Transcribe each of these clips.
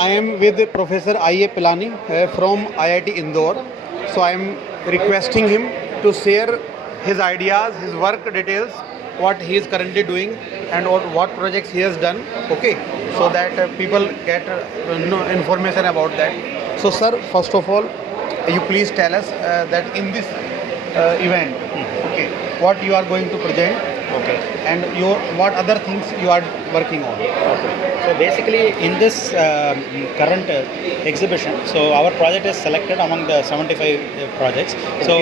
I am with Professor I.A. Pilani from IIT Indore. So I am requesting him to share his ideas, his work details, what he is currently doing, and what projects he has done. Okay, so that people get information about that. So, sir, first of all, you please tell us that in this event, okay, what you are going to present, Okay. and your what other things you are working on. So basically, in this current exhibition, so our project is selected among the 75 projects, so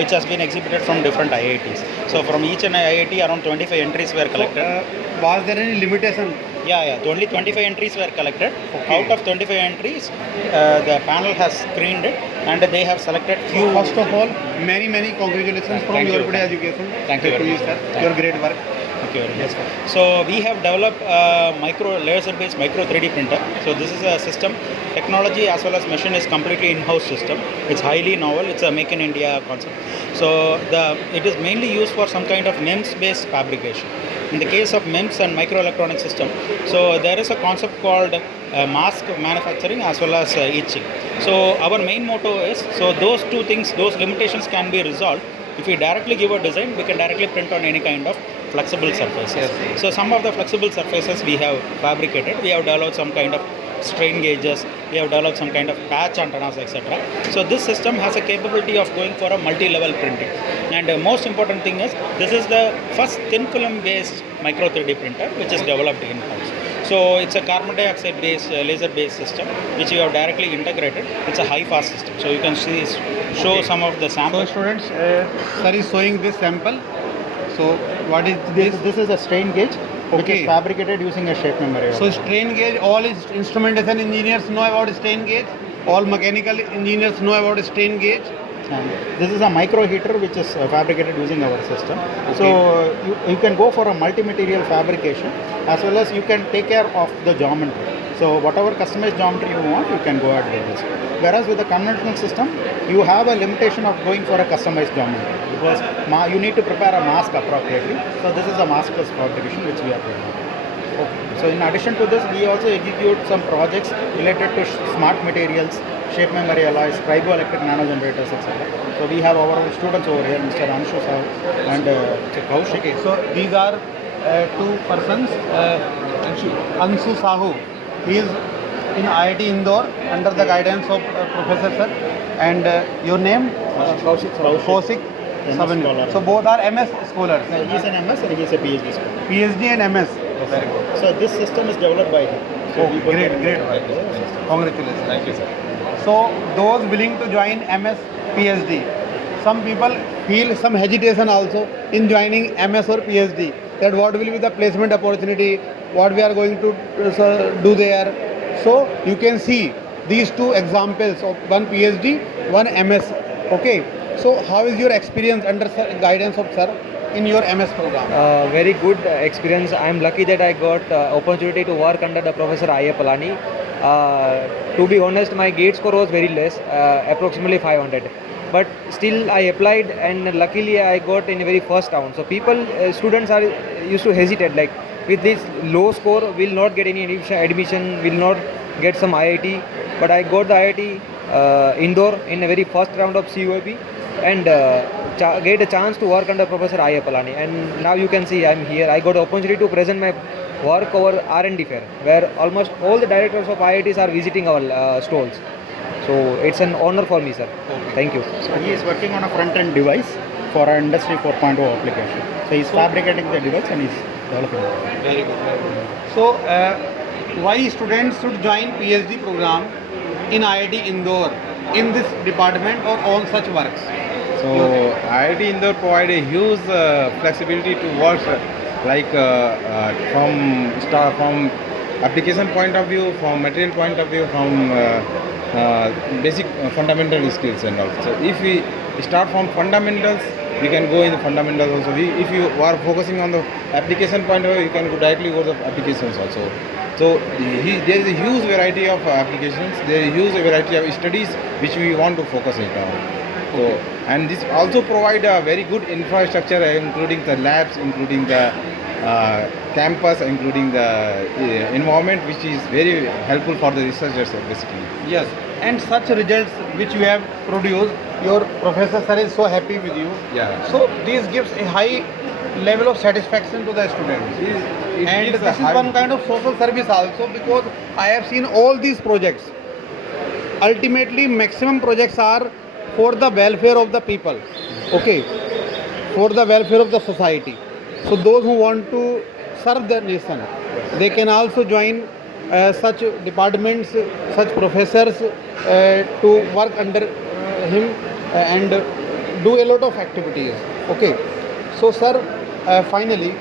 which has been exhibited from different IITs. So from each and IIT, around 25 entries were collected. Was there any limitation? Yeah. Only 25 entries were collected. Okay. Out of 25 entries, the panel has screened it, and they have selected few. First of all, many congratulations from Thank you. Your Education. Thank you very to you, much. sir. Thank Your you. great work. Thank you very much. So we have developed a laser-based micro 3D printer. So this is a system. Technology as well as machine is completely in-house system. It's highly novel. It's a make in India concept. So it is mainly used for some kind of MEMS-based fabrication. In the case of MEMS and microelectronic system, so there is a concept called mask manufacturing as well as etching. So our main motto is, so those two things, those limitations can be resolved. If we directly give a design, we can directly print on any kind of flexible surfaces. Yes. So some of the flexible surfaces we have fabricated. We have developed some kind of strain gauges, we have developed some kind of patch antennas, etc. So this system has a capability of going for a multi-level printing. And the most important thing is, this is the first thin film based micro 3D printer which is developed in-house. So it's a carbon dioxide based laser based system which we have directly integrated. It's a high fast system. So you can show some of the So, samples. students, sir is showing this sample. So, what is this? This is a strain gauge which Okay. is fabricated using a shape memory. So, strain gauge, all instrumentation engineers know about strain gauge. All mechanical engineers know about strain gauge. And this is a micro heater which is fabricated using our system. So you can go for a multi-material fabrication as well as you can take care of the geometry. So whatever customized geometry you want, you can go ahead with this. Whereas with the conventional system, you have a limitation of going for a customized geometry because you need to prepare a mask appropriately. So this is a maskless fabrication which we are doing. Okay. So in addition to this, we also execute some projects related to smart materials, shape memory alloys, triboelectric nanogenerators, etc. So we have our own students over here, Mr. Anshu Sahu and Mr. Kaushik. Okay, so these are two persons. Anshu Sahu, he is in IIT Indore under the guidance of Professor Sir. And your name? Kaushik. Saban. So both are MS scholars. He is an MS and he is a PhD scholar. PhD and MS. Very good. So this system is developed by him. So we Great work- work. Congratulations. Thank you, sir. So those willing to join MS, PhD, some people feel some hesitation also in joining MS or PhD, that what will be the placement opportunity, what we are going to do there. So you can see these two examples of one PhD, one MS. Okay. So how is your experience under guidance of sir in your MS program? Very good experience. I am lucky that I got opportunity to work under the Professor I.A. Pilani. To be honest, my gate score was very less, approximately 500. But still I applied and luckily I got in the very first round. So students are used to hesitate, like with this low score will not get any admission, will not get some IIT. But I got the IIT Indore in the very first round of CUIP and get a chance to work under Professor I.A. Pilani. And now you can see I'm here. I got the opportunity to present my work over R&D fair, where almost all the directors of IITs are visiting our stalls. So it's an honor for me, sir. Thank you. So he is working on a front-end device for an Industry 4.0 application. So he's fabricating the device and he's developing it. Very good. Very good. So why students should join PhD program in IIT Indore in this department or on such works? So IIT Indore provide a huge flexibility to work from application point of view, from material point of view, from basic fundamental skills and all. So if we start from fundamentals, we can go in the fundamentals also. If you are focusing on the application point of view, you can go directly go to the applications also. So there is a huge variety of applications. There is a huge variety of studies which we want to focus it on. So, and this also provide a very good infrastructure, including the labs, including the campus, including the environment, which is very helpful for the researchers basically. Yes, and such results which you have produced, your professor sir is so happy with you. Yeah. So this gives a high level of satisfaction to the students. It And gives a this is high- one kind of social service also, because I have seen all these projects. Ultimately, maximum projects are for the welfare of the people. Okay, for the welfare of the society. So those who want to serve the nation, they can also join such departments, such professors to work under him and do a lot of activities. Okay, so sir, finally,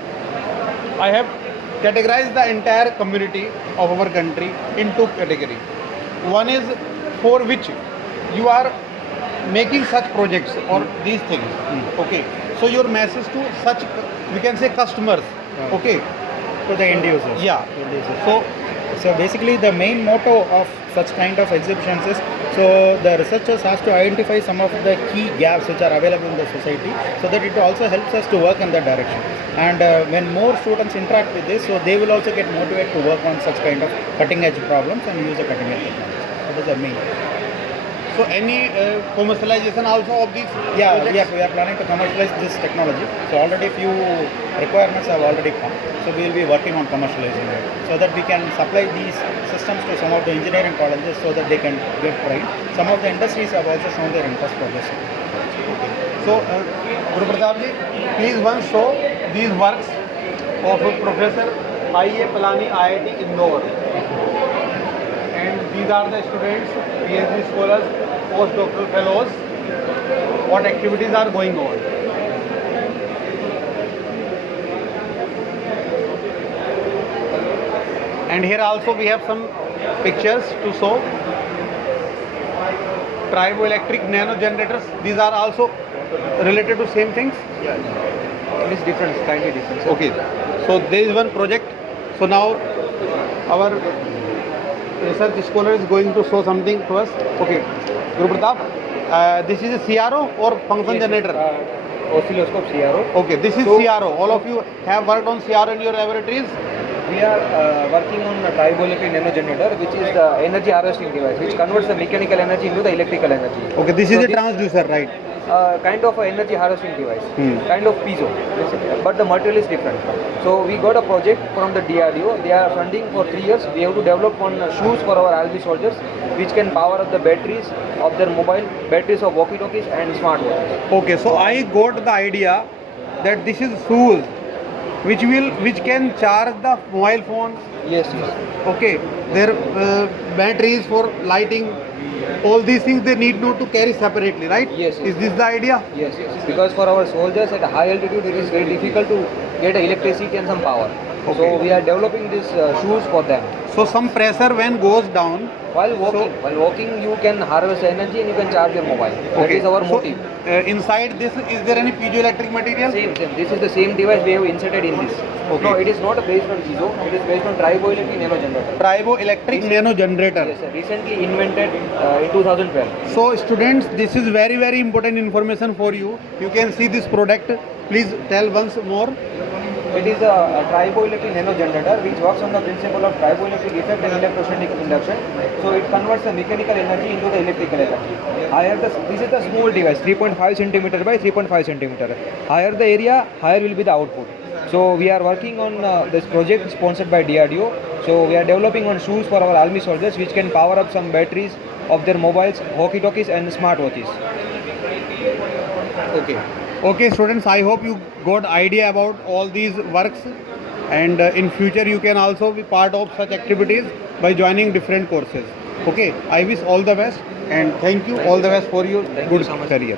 I have categorized the entire community of our country in two categories. One is for which you are making such projects or these things. Okay, so your message to such, we can say, customers. Okay, To the end users. yeah. End users. So So basically the main motto of such kind of exhibitions is, so the researchers has to identify some of the key gaps which are available in the society, so that it also helps us to work in that direction. And when more students interact with this, so they will also get motivated to work on such kind of cutting edge problems and use the cutting edge technology. That is the main. so any commercialization also of these Yeah, projects? we are planning to commercialize this technology. So already few requirements have already come. So we will be working on commercializing it, so that we can supply these systems to some of the engineering colleges, so that they can get trained. Some of the industries have also shown their interest for this. So, Guru Pratap ji, please once show these works of Professor I.A. Palani, IIT Indore. And these are the students, PhD scholars, postdoctoral fellows. What activities are going on? And here also we have some pictures to show. Triboelectric nano generators. These are also related to same things. It is different, slightly different. sir. Okay. So there is one project. So now our research scholar is going to show something to us. Okay. Guru Pratap, this is a CRO or function Yes, generator? Oscilloscope CRO. Okay, this is So- CRO. All of you have worked on CRO in your laboratories. We are working on a triboelectric nano generator, which is the energy harvesting device, which converts the mechanical energy into the electrical energy. Okay, this So is a this- transducer, right? Kind of an energy harvesting device, Hmm. kind of piezo, basically. But the material is different. So we got a project from the DRDO. They are funding for 3 years. We have to develop one shoes for our army soldiers, which can power up the batteries of their mobile, batteries of walkie-talkies and smartwatches. Okay, so I got the idea that this is shoes which can charge the mobile phone. Yes, yes. Okay, their batteries for lighting, all these things they need not to carry separately, right? Yes, yes. Is this the idea? Yes, yes. Because for our soldiers at a high altitude, it is very difficult to get electricity and some power. Okay. So we are developing these shoes for them. So some pressure when goes down. While walking, you can harvest energy and you can charge your mobile. That is our so, motive. inside this, is there any piezoelectric material? Same. This is the same device we have inserted in this. Okay. No, it is not based on piezo. It is based on triboelectric nano generator. Triboelectric nano generator. Yes, sir. Recently invented in 2012. So students, this is very very important information for you. You can see this product. Please tell once more. It is a triboelectric nano generator which works on the principle of triboelectric effect and electrostatic induction. So it converts the mechanical energy into the electrical energy. This is the small device, 3.5 centimeter by 3.5 centimeter. Higher the area, higher will be the output. So we are working on this project sponsored by DRDO. So we are developing on shoes for our army soldiers which can power up some batteries of their mobiles, walkie-talkies and smartwatches. Okay. Okay, students, I hope you got idea about all these works, and in future you can also be part of such activities by joining different courses. Okay, I wish all the best and thank you, all the best for your Thank you good so much. career.